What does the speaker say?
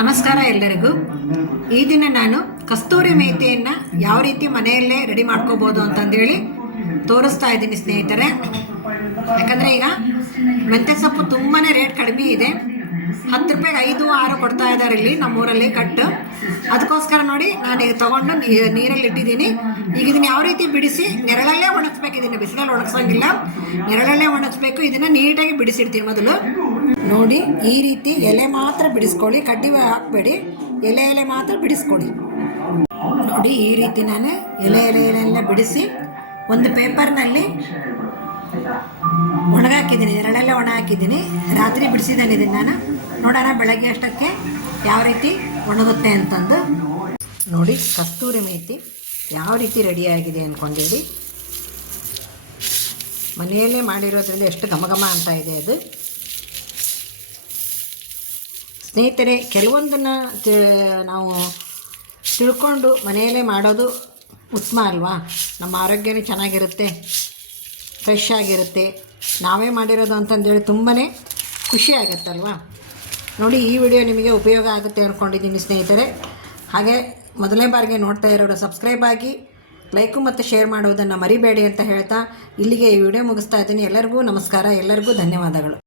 ನಮಸ್ಕಾರ ಎಲ್ಲರಿಗೂ. ಈ ದಿನ ನಾನು ಕಸ್ತೂರಿ ಮೇಥಿಯನ್ನು ಯಾವ ರೀತಿ ಮನೆಯಲ್ಲೇ ರೆಡಿ ಮಾಡ್ಕೋಬೋದು ಅಂತಂದೇಳಿ ತೋರಿಸ್ತಾ ಇದ್ದೀನಿ ಸ್ನೇಹಿತರೆ. ಯಾಕಂದರೆ ಈಗ ಮೆಂತ್ಯ ಸೊಪ್ಪು ತುಂಬಾನೇ ರೇಟ್ ಕಡಿಮೆ ಇದೆ. ಹತ್ತು ರೂಪಾಯಿಗೆ ಐದು, ಆರು ಕೊಡ್ತಾ ಇದ್ದಾರೆ ಇಲ್ಲಿ ನಮ್ಮೂರಲ್ಲಿ ಕಟ್ಟು. ಅದಕ್ಕೋಸ್ಕರ ನೋಡಿ ನಾನು ಈಗ ತಗೊಂಡು ನೀರಲ್ಲಿ ಇಟ್ಟಿದ್ದೀನಿ. ಈಗ ಇದನ್ನು ಯಾವ ರೀತಿ ಬಿಡಿಸಿ ನೆರಳಲ್ಲೇ ಒಣಗಿಸ್ಬೇಕು, ಇದನ್ನ ಬಿಸಿಲಲ್ಲಿ ಒಣಗಿಸೋಂಗಿಲ್ಲ. ನೆರಳಲ್ಲೇ ಒಣಗಿಸ್ಬೇಕು, ಇದನ್ನು ನೀಟಾಗಿ ಬಿಡಿಸಿಡ್ತೀನಿ ಮೊದಲು. ನೋಡಿ, ಈ ರೀತಿ ಎಲೆ ಮಾತ್ರ ಬಿಡಿಸ್ಕೊಳ್ಳಿ, ಕಡ್ಡಿ ಹಾಕಬೇಡಿ, ಎಲೆ ಎಲೆ ಮಾತ್ರ ಬಿಡಿಸ್ಕೊಳ್ಳಿ. ನೋಡಿ, ಈ ರೀತಿ ನಾನು ಎಲೆ ಎಲೆ ಎಲೆ ಎಲ್ಲ ಬಿಡಿಸಿ ಒಂದು ಪೇಪರ್ನಲ್ಲಿ ಒಣಗಾಕಿದ್ದೀನಿ ಎರಡೆಲ್ಲ ಒಣ ಹಾಕಿದ್ದೀನಿ ರಾತ್ರಿ ಬಿಡಿಸಿದ್ದೇನೆ ಇದನ್ನು ನಾನು. ನೋಡೋಣ ಬೆಳಗ್ಗೆ ಅಷ್ಟಕ್ಕೆ ಯಾವ ರೀತಿ ಒಣಗುತ್ತೆ ಅಂತಂದು. ನೋಡಿ, ಕಸ್ತೂರಿ ಮೇತಿ ಯಾವ ರೀತಿ ರೆಡಿಯಾಗಿದೆ ಅಂದ್ಕೊಂಡಿರಿ ಮನೆಯಲ್ಲೇ ಮಾಡಿರೋದ್ರಿಂದ ಎಷ್ಟು ಘಮ ಅಂತ ಇದೆ ಅದು. ಸ್ನೇಹಿತರೆ, ಕೆಲವೊಂದನ್ನು ನಾವು ತಿಳ್ಕೊಂಡು ಮನೆಯಲ್ಲೇ ಮಾಡೋದು ಉತ್ತಮ ಅಲ್ವಾ? ನಮ್ಮ ಆರೋಗ್ಯವೂ ಚೆನ್ನಾಗಿರುತ್ತೆ ಫ್ರೆಶ್ ಆಗಿರುತ್ತೆ. ನಾವೇ ಮಾಡಿರೋದು ಅಂತಂದೇಳಿ ತುಂಬಾ ಖುಷಿ ಆಗುತ್ತಲ್ವಾ ನೋಡಿ, ಈ ವಿಡಿಯೋ ನಿಮಗೆ ಉಪಯೋಗ ಆಗುತ್ತೆ ಅಂದ್ಕೊಂಡಿದ್ದೀನಿ ಸ್ನೇಹಿತರೆ. ಹಾಗೆ ಮೊದಲನೇ ಬಾರಿಗೆ ನೋಡ್ತಾ ಇರೋರು ಸಬ್ಸ್ಕ್ರೈಬ್ ಆಗಿ ಲೈಕು ಮತ್ತು ಶೇರ್ ಮಾಡುವುದನ್ನು ಮರಿಬೇಡಿ ಅಂತ ಹೇಳ್ತಾ ಇಲ್ಲಿಗೆ ಈ ವಿಡಿಯೋ ಮುಗಿಸ್ತಾ ಇದ್ದೀನಿ. ಎಲ್ಲರಿಗೂ ನಮಸ್ಕಾರ, ಎಲ್ಲರಿಗೂ ಧನ್ಯವಾದಗಳು.